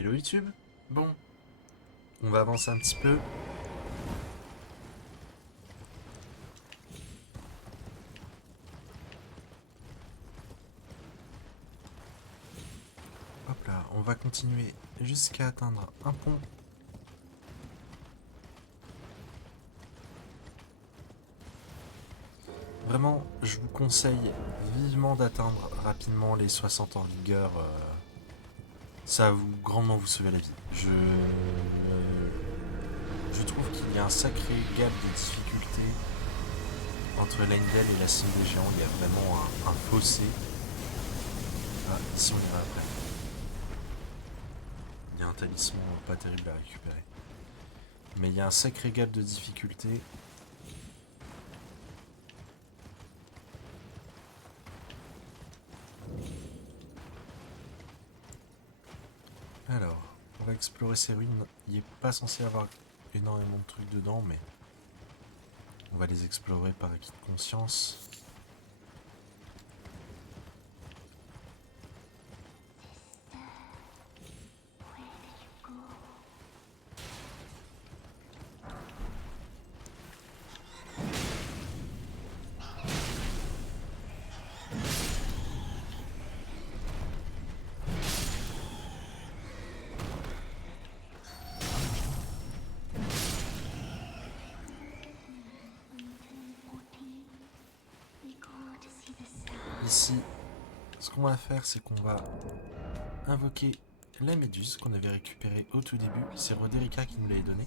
Hello YouTube. Bon, on va avancer un petit peu. Hop là, on va continuer jusqu'à atteindre un pont. Vraiment, je vous conseille vivement d'atteindre rapidement les 60 en vigueur. Ça va vous grandement vous sauver la vie. Je trouve qu'il y a un sacré gap de difficulté entre Lendel et la cime des géants. Il y a vraiment un fossé. Ah, ici on ira après. Il y a un talisman pas terrible à récupérer. Mais il y a un sacré gap de difficulté. Alors, on va explorer ces ruines. Il n'est pas censé y avoir énormément de trucs dedans, mais on va les explorer par acquis de conscience. Ici, ce qu'on va faire, c'est qu'on va invoquer la méduse qu'on avait récupérée au tout début. C'est Roderica qui nous l'avait donnée.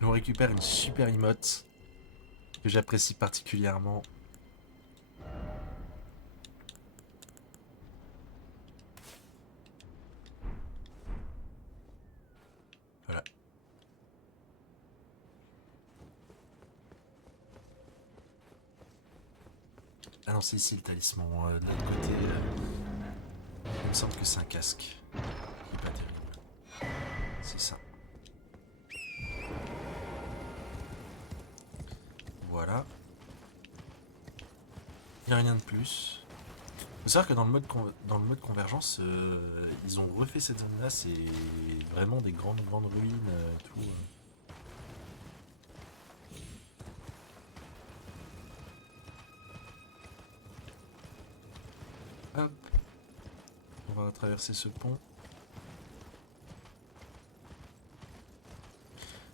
On récupère une super emote que j'apprécie particulièrement. Voilà. Ah non, c'est ici le talisman. De l'autre côté, il me semble que c'est un casque. Qui est pas terrible. C'est ça. Voilà. Il n'y a rien de plus. Faut savoir que dans le mode convergence, ils ont refait cette zone-là, c'est vraiment des grandes ruines, tout. Hop, on va traverser ce pont.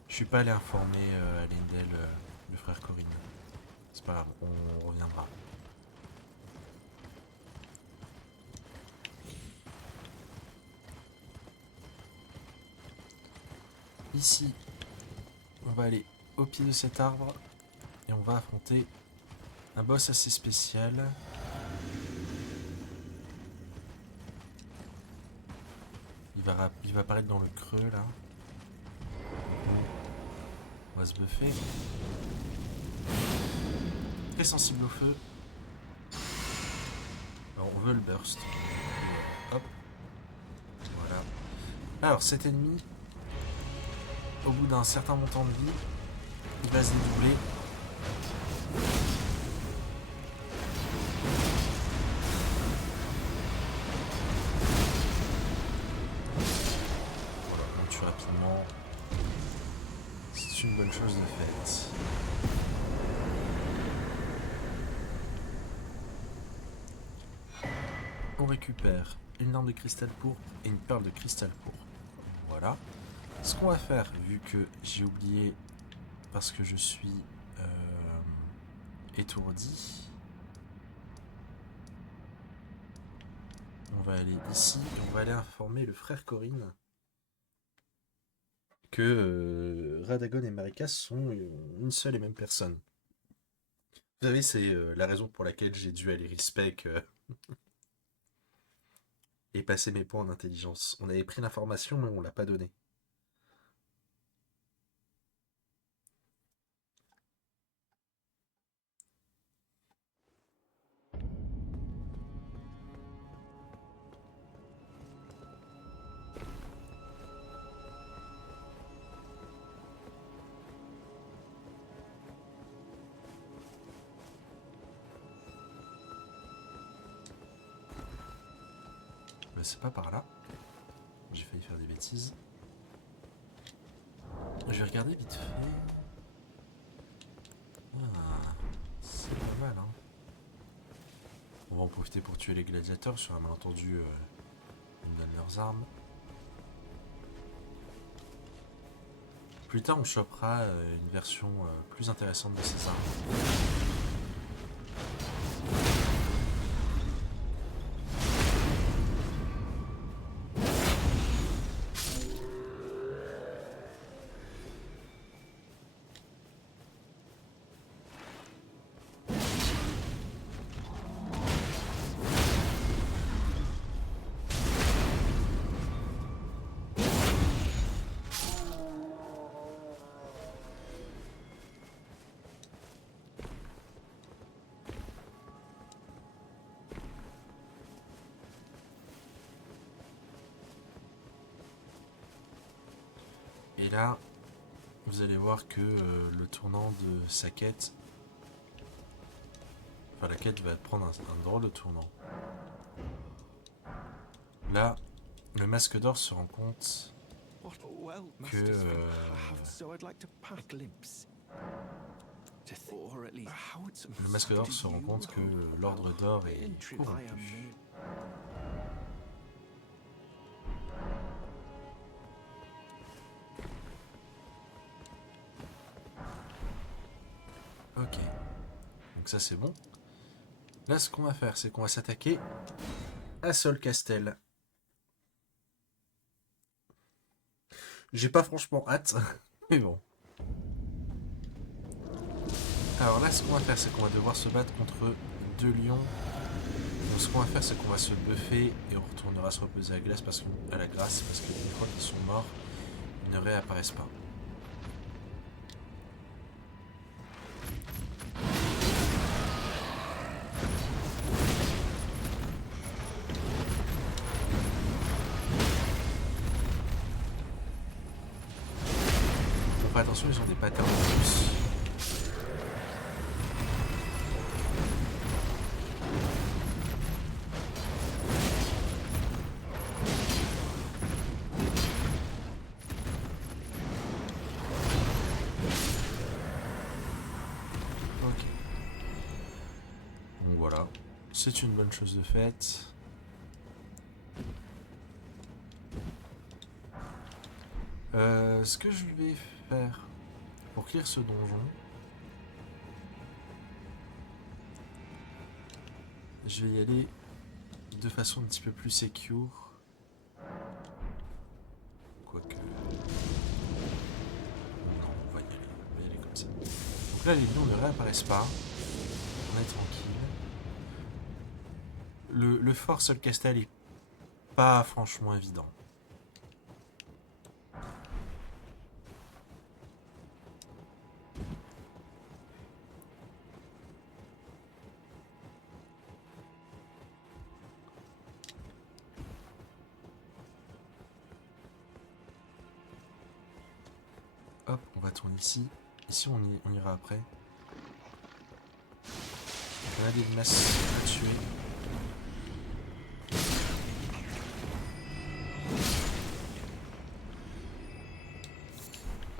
Je suis pas allé informer à Lendel, le frère Corinne. C'est pas grave, on reviendra. Ici, on va aller au pied de cet arbre et on va affronter un boss assez spécial. Il va apparaître dans le creux là. On va se buffer. Très sensible au feu. Alors on veut le burst. Hop, voilà. Alors cet ennemi, au bout d'un certain montant de vie, il va se dédoubler. Voilà, on tue rapidement. C'est une bonne chose de faite. On récupère une arme de cristal pourpre et une perle de cristal pourpre. Voilà. Ce qu'on va faire, vu que j'ai oublié parce que je suis étourdi, on va aller ici et on va aller informer le frère Corinne que Radagon et Marika sont une seule et même personne. Vous savez, c'est la raison pour laquelle j'ai dû aller respect et passer mes points en intelligence. On avait pris l'information, mais on l'a pas donnée. Bah, c'est pas par là. J'ai failli faire des bêtises. Je vais regarder vite fait. Ah, c'est pas mal, hein. On va en profiter pour tuer les gladiateurs sur un malentendu. Ils me donnent leurs armes. Plus tard, on chopera une version plus intéressante de ces armes. Et là, vous allez voir que le tournant de sa quête... Enfin, la quête va prendre un drôle de tournant. Là, le masque d'or se rend compte que... le masque d'or se rend compte que l'ordre d'or est corrompu. Ok. Donc ça c'est bon. Là ce qu'on va faire, c'est qu'on va s'attaquer à Solcastel. J'ai pas franchement hâte, mais bon. Alors là ce qu'on va faire, c'est qu'on va devoir se battre contre 2 lions. Donc ce qu'on va faire, c'est qu'on va se buffer et on retournera se reposer à la glace parce qu'une fois qu'ils sont morts, ils ne réapparaissent pas. Attention, ils ont des patterns en plus. Ok. Donc voilà. C'est une bonne chose de faite. Ce que je vais faire pour clear ce donjon, je vais y aller de façon un petit peu plus secure. Quoique... Non, on va y aller comme ça. Donc là, les lions ne réapparaissent pas. On est tranquille. Le fort Solcastel est pas franchement évident. Hop, on va tourner ici. Ici, on ira après. On a des masses à tuer.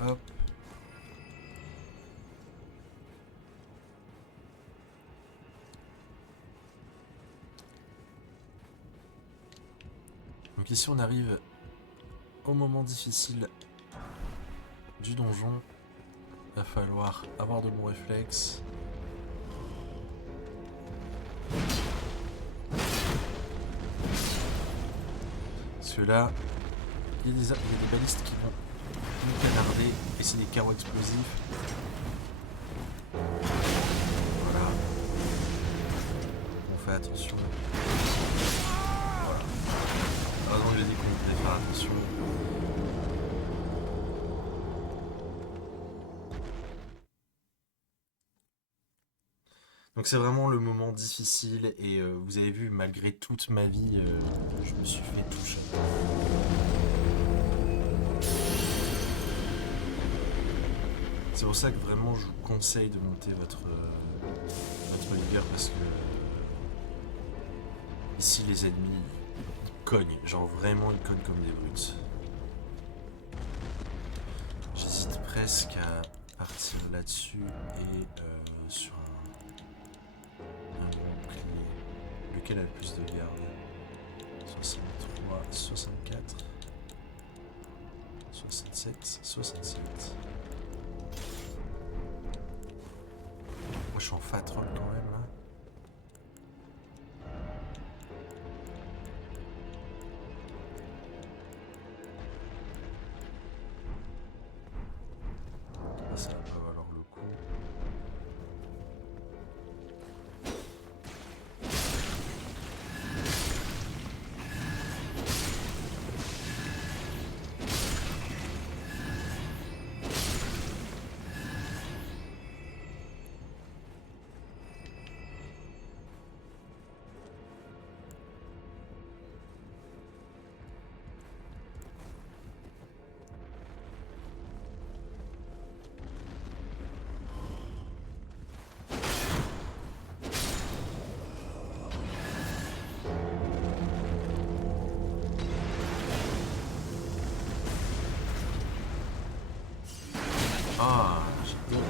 Hop. Donc ici, on arrive au moment difficile du donjon. Il va falloir avoir de bons réflexes. Parce que là, il y a des balistes qui vont nous canarder et c'est des carreaux explosifs. Voilà. On fait attention. Voilà. Heureusement que j'ai dit qu'on devait faire attention. Donc c'est vraiment le moment difficile et vous avez vu, malgré toute ma vie, je me suis fait toucher. C'est pour ça que vraiment je vous conseille de monter votre vigueur parce que ici les ennemis cognent, genre vraiment ils cognent comme des brutes. J'hésite presque à partir là-dessus et sur un bouclier. Lequel a le plus de garde? 63, 64, 67, 67. Moi je suis en fat roll quand même là. Ça va pas valoir le coup. Ah, j'ai dodge.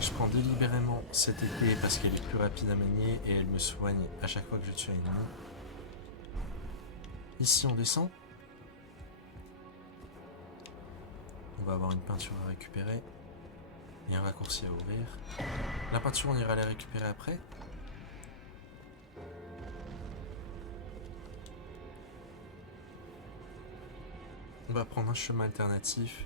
Je prends délibérément cette épée parce qu'elle est plus rapide à manier et elle me soigne à chaque fois que je tue un ennemi. Ici on descend. On va avoir une peinture à récupérer et un raccourci à ouvrir. La peinture on ira la récupérer après. On va prendre un chemin alternatif.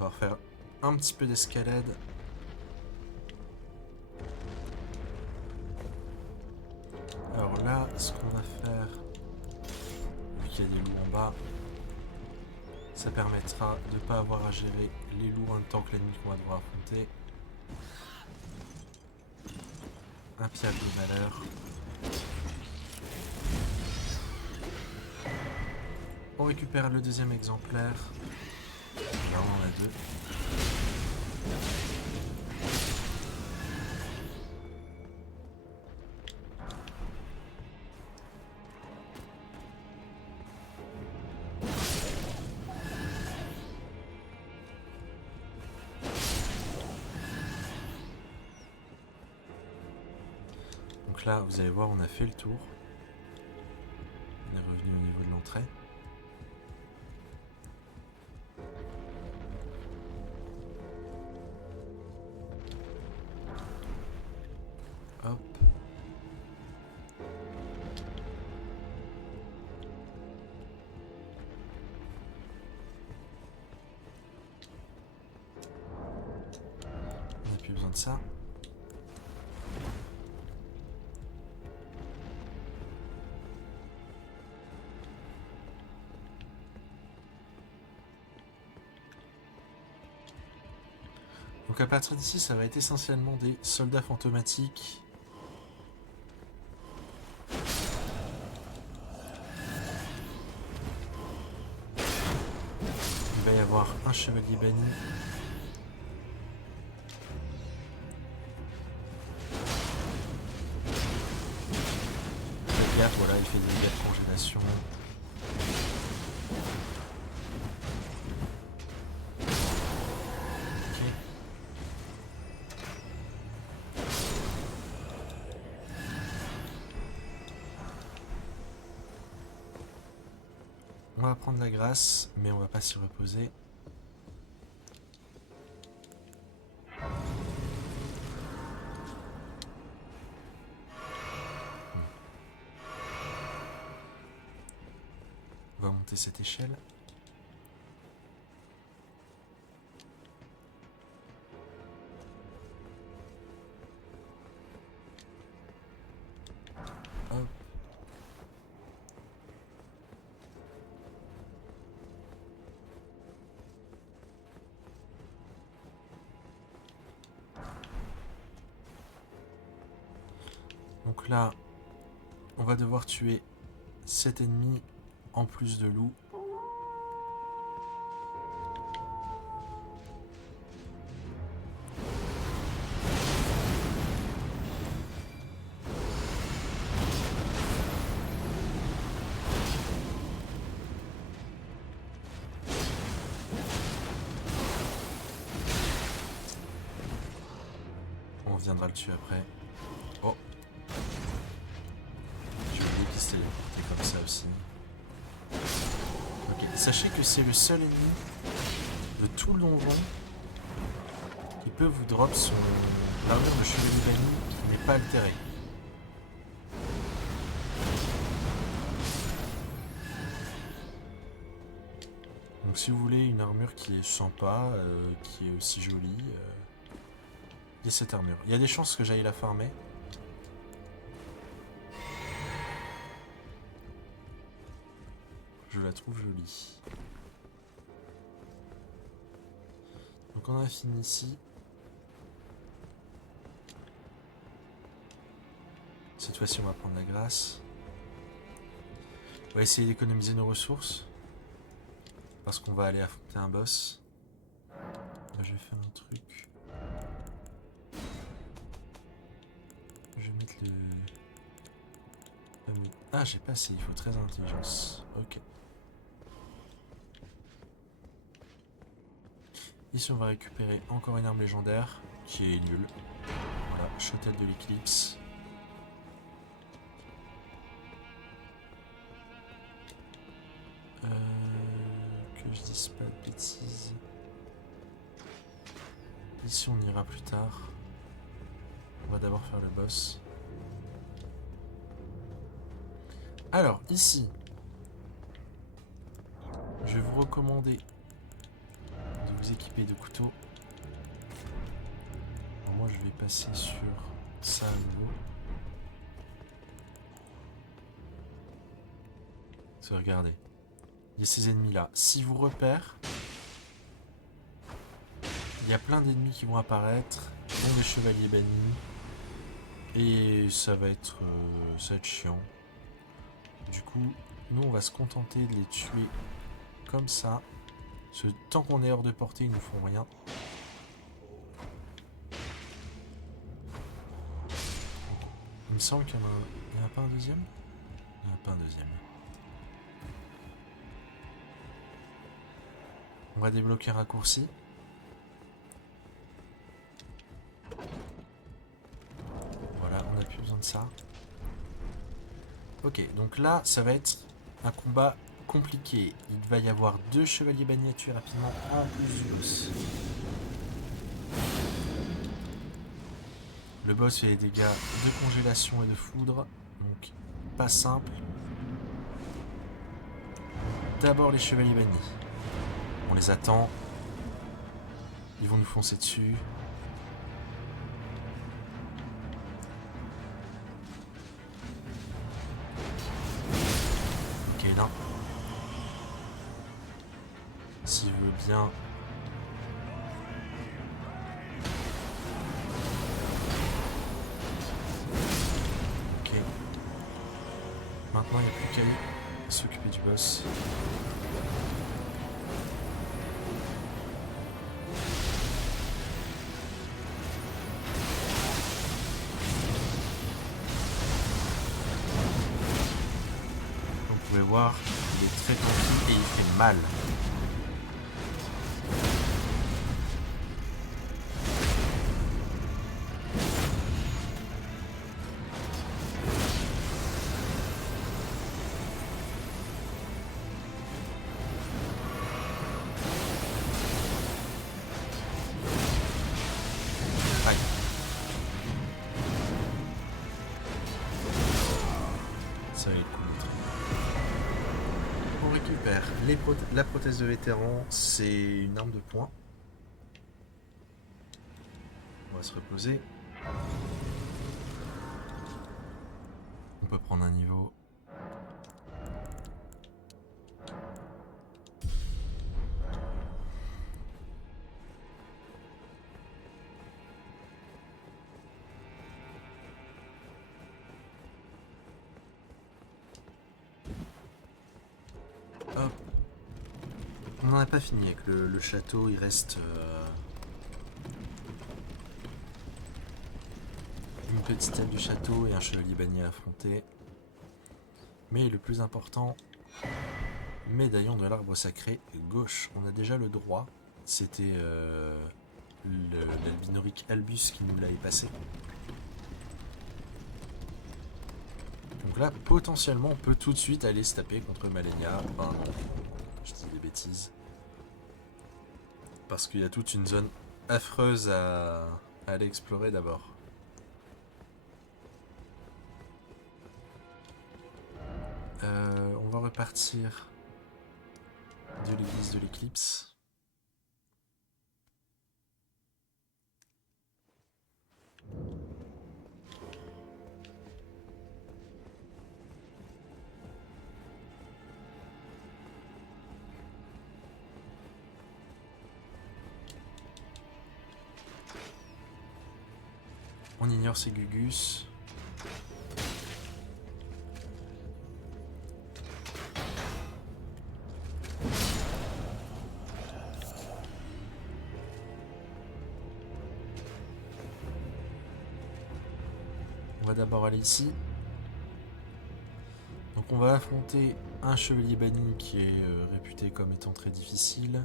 On va pouvoir faire un petit peu d'escalade. Alors là, ce qu'on va faire, vu qu'il y a des loups en bas, ça permettra de ne pas avoir à gérer les loups en même temps que l'ennemi qu'on va devoir affronter. Un pierre de valeur. On récupère le deuxième exemplaire. Là on en a deux. Donc là, vous allez voir, on a fait le tour. On est revenu au niveau de l'entrée. Hop. On n'a plus besoin de ça. Donc à partir d'ici, ça va être essentiellement des soldats fantomatiques. Il va y avoir un chevalier banni. Faites gaffe, voilà, il fait des dégâts de congélation. On va prendre la grâce, mais on va pas s'y reposer. On va monter cette échelle. Hop. Donc là, on va devoir tuer 7 ennemis en plus de loups. On viendra le tuer après. Oh, j'ai oublié qu'il se téléportait comme ça aussi. Ok, sachez que c'est le seul ennemi de tout le donjon qui peut vous drop son armure de chevalier banni qui n'est pas altérée. Donc si vous voulez une armure qui est sympa, qui est aussi jolie, il y a cette armure. Il y a des chances que j'aille la farmer. Je la trouve jolie. Donc on a fini ici. Cette fois-ci on va prendre la grâce. On va essayer d'économiser nos ressources. Parce qu'on va aller affronter un boss. Là, je vais faire un truc. Je vais mettre le... Ah, j'ai pas assez, il faut 13 intelligence. Ok. Ici, on va récupérer encore une arme légendaire qui est nulle. Voilà, Shotelle de l'éclipse. Que je dise pas de bêtises. Ici, on ira plus tard. On va d'abord faire le boss. Alors, ici, je vais vous recommander de vous équiper de couteaux. Alors moi, je vais passer sur ça à nouveau. Regardez, il y a ces ennemis-là. Si vous repèrent, il y a plein d'ennemis qui vont apparaître, dont les chevaliers bannis. Et ça va être chiant. Du coup, nous on va se contenter de les tuer comme ça. Parce que tant qu'on est hors de portée, ils ne font rien. Il me semble qu'il y en a pas un deuxième. Il n'y en a pas un deuxième. On va débloquer un raccourci. Voilà, on n'a plus besoin de ça. Ok, donc là, ça va être un combat compliqué. Il va y avoir 2 chevaliers bannis à tuer rapidement en plus du boss. Le boss fait des dégâts de congélation et de foudre, donc pas simple. D'abord les chevaliers bannis. On les attend. Ils vont nous foncer dessus. Ok, là. S'il veut bien... Ok. Maintenant, il n'y a plus qu'à s'occuper du boss. Vous pouvez voir, il est très tendu et il fait mal. Aïe. Ça va être cool. On récupère la prothèse de vétéran, c'est une arme de poing. On va se reposer. On peut prendre un niveau. On n'en a pas fini avec le château, il reste une petite aile du château et un chevalier banni à affronter. Mais le plus important, médaillon de l'arbre sacré gauche. On a déjà le droit, c'était l'albinorique Albus qui nous l'avait passé. Donc là, potentiellement, on peut tout de suite aller se taper contre Malenia. Enfin, non, je dis des bêtises. Parce qu'il y a toute une zone affreuse à aller explorer d'abord. On va repartir de l'église de l'éclipse. On ignore ces Gugus. On va d'abord aller ici. Donc on va affronter un chevalier banni qui est réputé comme étant très difficile.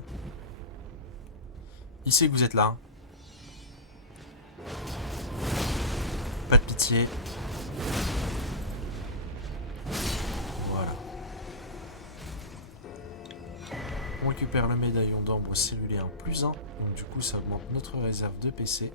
Il sait que vous êtes là. Pas de pitié. Voilà. On récupère le médaillon d'ambre cellulaire +1. Donc du coup ça augmente notre réserve de PC.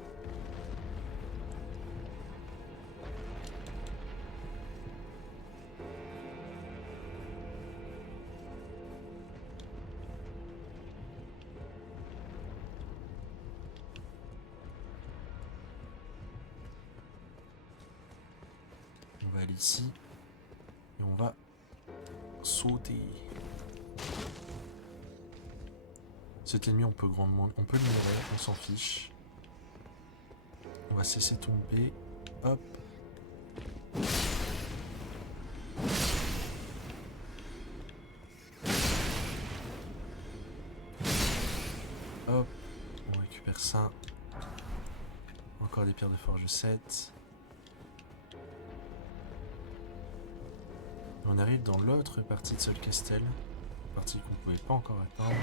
On va aller ici. Et on va sauter. Cet ennemi on peut grandement. On peut l'ignorer, on s'en fiche. On va cesser tomber. Hop. Hop. On récupère ça. Encore des pierres de forge 7. On arrive dans l'autre partie de Solcastel. Partie qu'on ne pouvait pas encore atteindre.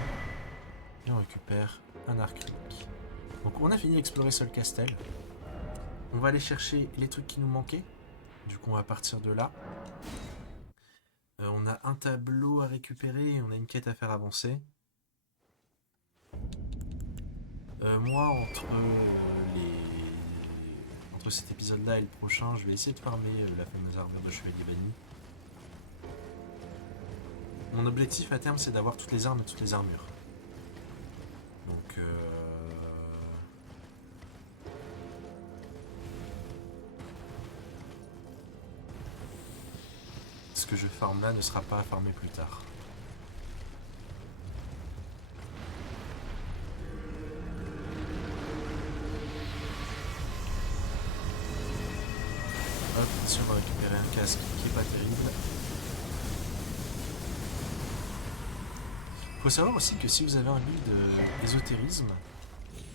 Et on récupère un arc runique. Donc on a fini d'explorer Solcastel. On va aller chercher les trucs qui nous manquaient. Du coup on va partir de là. On a un tableau à récupérer et on a une quête à faire avancer. Moi entre cet épisode là et le prochain, je vais essayer de farmer la fameuse armure de chevalier banni. Mon objectif à terme c'est d'avoir toutes les armes et toutes les armures. Donc ce que je farme là ne sera pas à farmer plus tard. Hop, ici on va récupérer un casque qui est pas terrible. Il faut savoir aussi que si vous avez un build ésotérisme,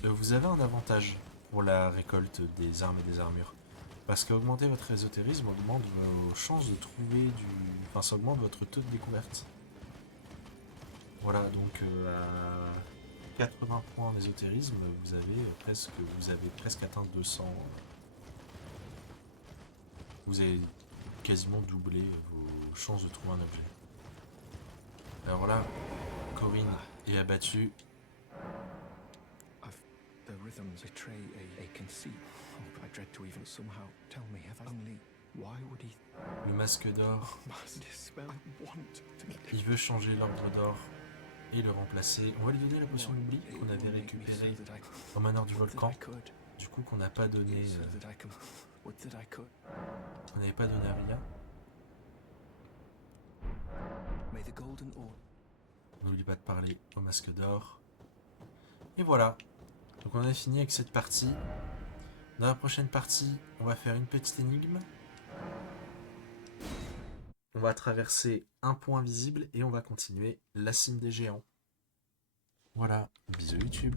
vous avez un avantage pour la récolte des armes et des armures. Parce qu'augmenter votre ésotérisme augmente vos chances de trouver du... Enfin, ça augmente votre taux de découverte. Voilà, donc à 80 points en ésotérisme, vous avez presque atteint 200. Vous avez quasiment doublé vos chances de trouver un objet. Alors là, Corinne est abattue. The rhythms betray a conceit. Oh, I dread to even somehow tell me. Have I only? Why would he? Le masque d'or. Want. Il veut changer l'ordre d'or et le remplacer. On va lui donner la potion d'oubli qu'on avait récupérée au manoir du volcan. Du coup, qu'on n'a pas donné. On n'avait pas donné à Ria. On n'oublie pas de parler au masque d'or. Et voilà. Donc on a fini avec cette partie. Dans la prochaine partie, on va faire une petite énigme. On va traverser un point visible et on va continuer la cime des géants. Voilà, bisous YouTube.